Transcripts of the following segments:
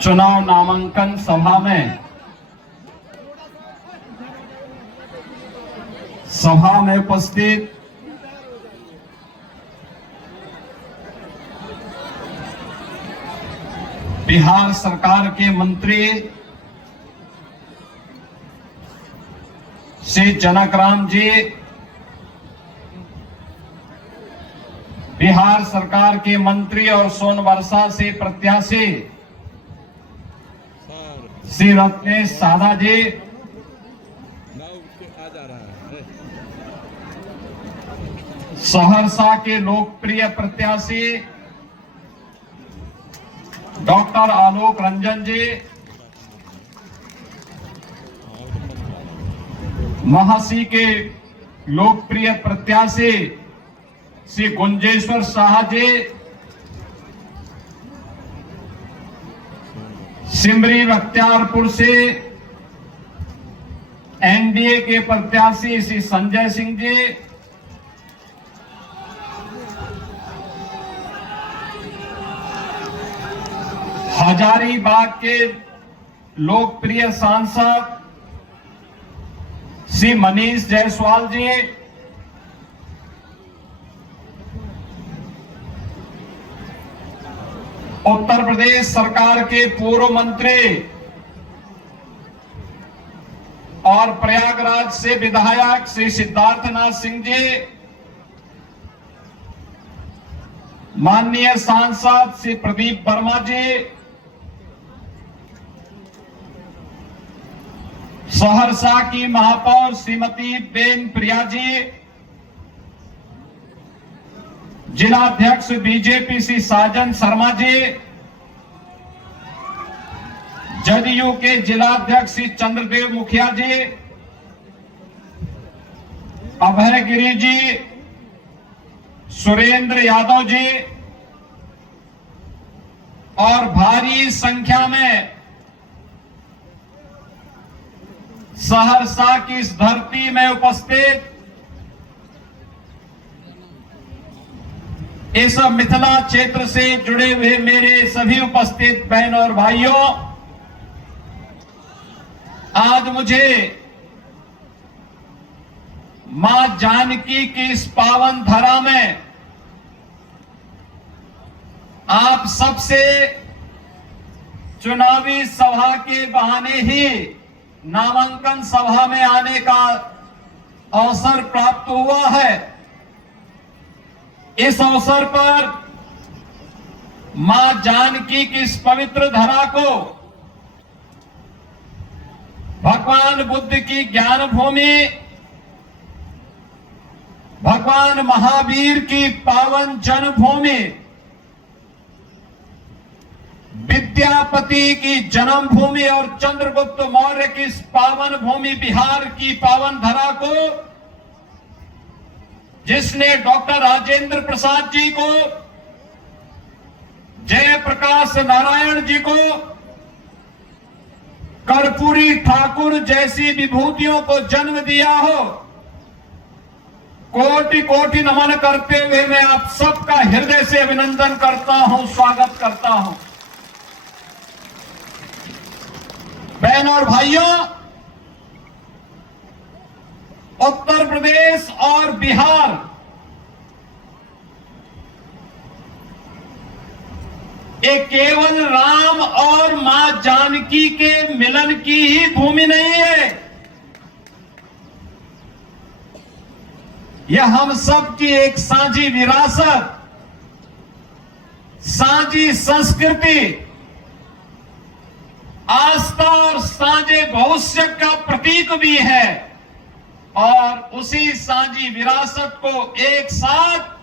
चुनाव नामांकन सभा में उपस्थित बिहार सरकार के मंत्री श्री जनकराम जी, बिहार सरकार के मंत्री और सोनवर्षा से प्रत्याशी श्री रत्नेश साधा जी, सहरसा के लोकप्रिय प्रत्याशी डॉक्टर आलोक रंजन जी, महासी के लोकप्रिय प्रत्याशी श्री गुंजेश्वर शाह जी, सिमरी बख्तियारपुर से एनडीए के प्रत्याशी श्री संजय सिंह जी, हजारीबाग के लोकप्रिय सांसद श्री मनीष जायसवाल जी, उत्तर प्रदेश सरकार के पूर्व मंत्री और प्रयागराज से विधायक श्री सिद्धार्थनाथ सिंह जी, माननीय सांसद श्री प्रदीप वर्मा जी, सहरसा की महापौर श्रीमती बेन प्रिया जी, जिलाध्यक्ष बीजेपी श्री साजन शर्मा जी, जदयू के जिलाध्यक्ष श्री चंद्रदेव मुखिया जी, अभय गिरी जी, सुरेंद्र यादव जी और भारी संख्या में सहरसा की इस धरती में उपस्थित इस मिथिला क्षेत्र से जुड़े हुए मेरे सभी उपस्थित बहन और भाइयों, आज मुझे मां जानकी की इस पावन धरा में आप सबसे चुनावी सभा के बहाने ही नामांकन सभा में आने का अवसर प्राप्त हुआ है। इस अवसर पर मां जानकी की इस पवित्र धरा को भगवान बुद्ध की ज्ञान भूमि, भगवान महावीर की पावन जन्मभूमि, विद्यापति की जन्मभूमि और चंद्रगुप्त मौर्य की इस पावन भूमि बिहार की पावन धरा को, जिसने डॉक्टर राजेंद्र प्रसाद जी को, जयप्रकाश नारायण जी को, कर्पूरी ठाकुर जैसी विभूतियों को जन्म दिया हो, कोटि कोटि नमन करते हुए मैं आप सबका हृदय से अभिनंदन करता हूं, स्वागत करता हूं। बहन और भाइयों, उत्तर प्रदेश और बिहार ये केवल राम और मां जानकी के मिलन की ही भूमि नहीं है, यह हम सब की एक साझी विरासत, साझी संस्कृति, आस्था और साझे भविष्य का प्रतीक भी है। और उसी साझी विरासत को एक साथ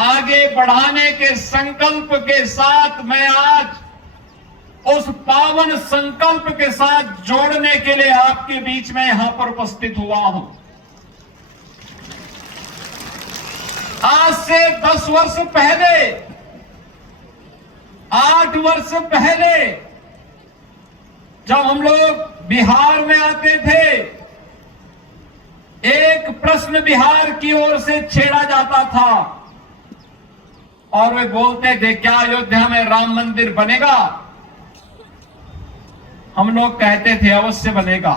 आगे बढ़ाने के संकल्प के साथ मैं आज उस पावन संकल्प के साथ जोड़ने के लिए आपके बीच में यहां पर उपस्थित हुआ हूं। आज से 10 वर्ष पहले, 8 वर्ष पहले जब हम लोग बिहार में आते थे, एक प्रश्न बिहार की ओर से छेड़ा जाता था और वे बोलते थे क्या अयोध्या में राम मंदिर बनेगा? हम लोग कहते थे अवश्य बनेगा,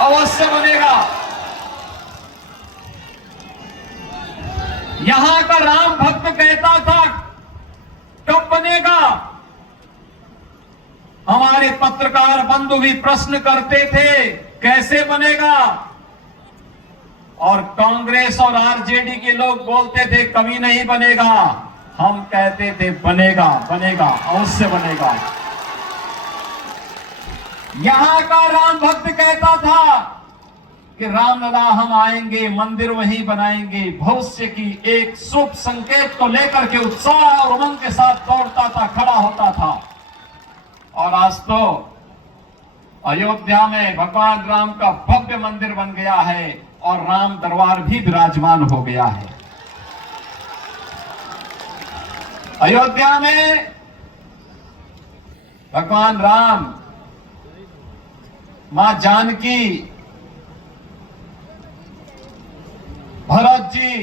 अवश्य बनेगा। यहां का राम भक्त कहता था कब बनेगा। हमारे पत्रकार बंधु भी प्रश्न करते थे कैसे बनेगा, और कांग्रेस और आरजेडी के लोग बोलते थे कभी नहीं बनेगा। हम कहते थे बनेगा, बनेगा, अवश्य बनेगा। यहां का राम भक्त कहता था कि रामलला हम आएंगे, मंदिर वहीं बनाएंगे। भविष्य की एक शुभ संकेत को लेकर के उत्साह और उमंग के साथ दौड़ता था, खड़ा होता था। और आज तो अयोध्या में भगवान राम का भव्य मंदिर बन गया है और राम दरबार भी विराजमान हो गया है। अयोध्या में भगवान राम, मां जानकी, भरत जी,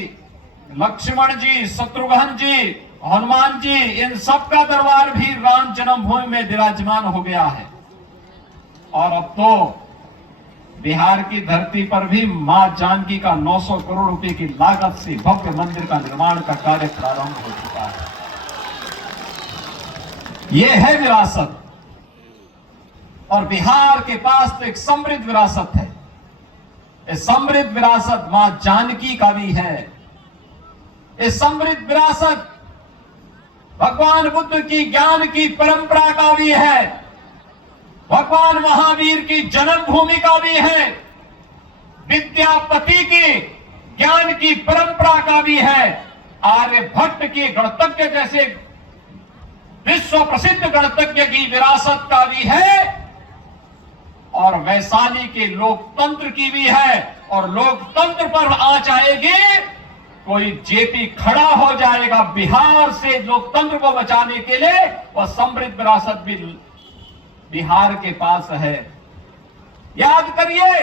लक्ष्मण जी, शत्रुघ्न जी, हनुमान जी, इन सब का दरबार भी राम जन्मभूमि में विराजमान हो गया है। और अब तो बिहार की धरती पर भी मां जानकी का 900 करोड़ रुपए की लागत से भव्य मंदिर का निर्माण का कार्य प्रारंभ हो चुका है। यह है विरासत, और बिहार के पास तो एक समृद्ध विरासत है। इस समृद्ध विरासत मां जानकी का भी है। इस समृद्ध विरासत भगवान बुद्ध की ज्ञान की परंपरा का भी है, भगवान महावीर की जन्मभूमि का भी है, विद्यापति की ज्ञान की परंपरा का भी है, आर्यभट्ट की गणतज्ञ जैसे विश्व प्रसिद्ध गणतज्ञ की विरासत का भी है, और वैशाली के लोकतंत्र की भी है। और लोकतंत्र पर आ जाएगी, कोई जेपी खड़ा हो जाएगा बिहार से लोकतंत्र को बचाने के लिए। वह समृद्ध विरासत भी बिहार के पास है। याद करिए,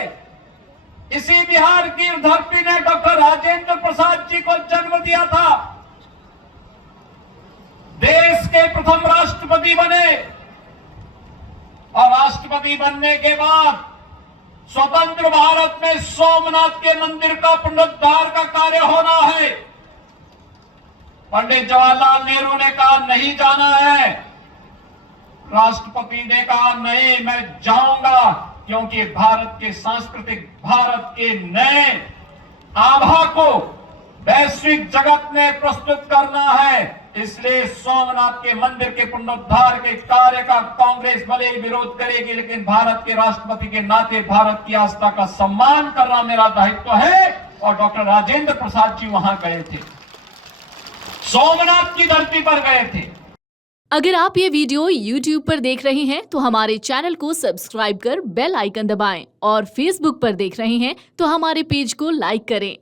इसी बिहार की धरती ने डॉक्टर राजेंद्र प्रसाद जी को जन्म दिया था। देश के प्रथम राष्ट्रपति बने, और राष्ट्रपति बनने के बाद स्वतंत्र भारत में सोमनाथ के मंदिर का पुनरुद्धार का कार्य होना है। पंडित जवाहरलाल नेहरू ने कहा नहीं जाना है, राष्ट्रपति ने कहा नहीं मैं जाऊंगा, क्योंकि भारत के सांस्कृतिक, भारत के नए आभा को वैश्विक जगत में प्रस्तुत करना है। इसलिए सोमनाथ के मंदिर के पुनरुद्धार के कार्य का कांग्रेस भले ही विरोध करेगी, लेकिन भारत के राष्ट्रपति के नाते भारत की आस्था का सम्मान करना मेरा दायित्व है। और डॉक्टर राजेंद्र प्रसाद जी वहां गए थे, सोमनाथ की धरती पर गए थे। अगर आप ये वीडियो YouTube पर देख रहे हैं तो हमारे चैनल को सब्सक्राइब कर बेल आइकन दबाएं, और Facebook पर देख रहे हैं तो हमारे पेज को लाइक करें।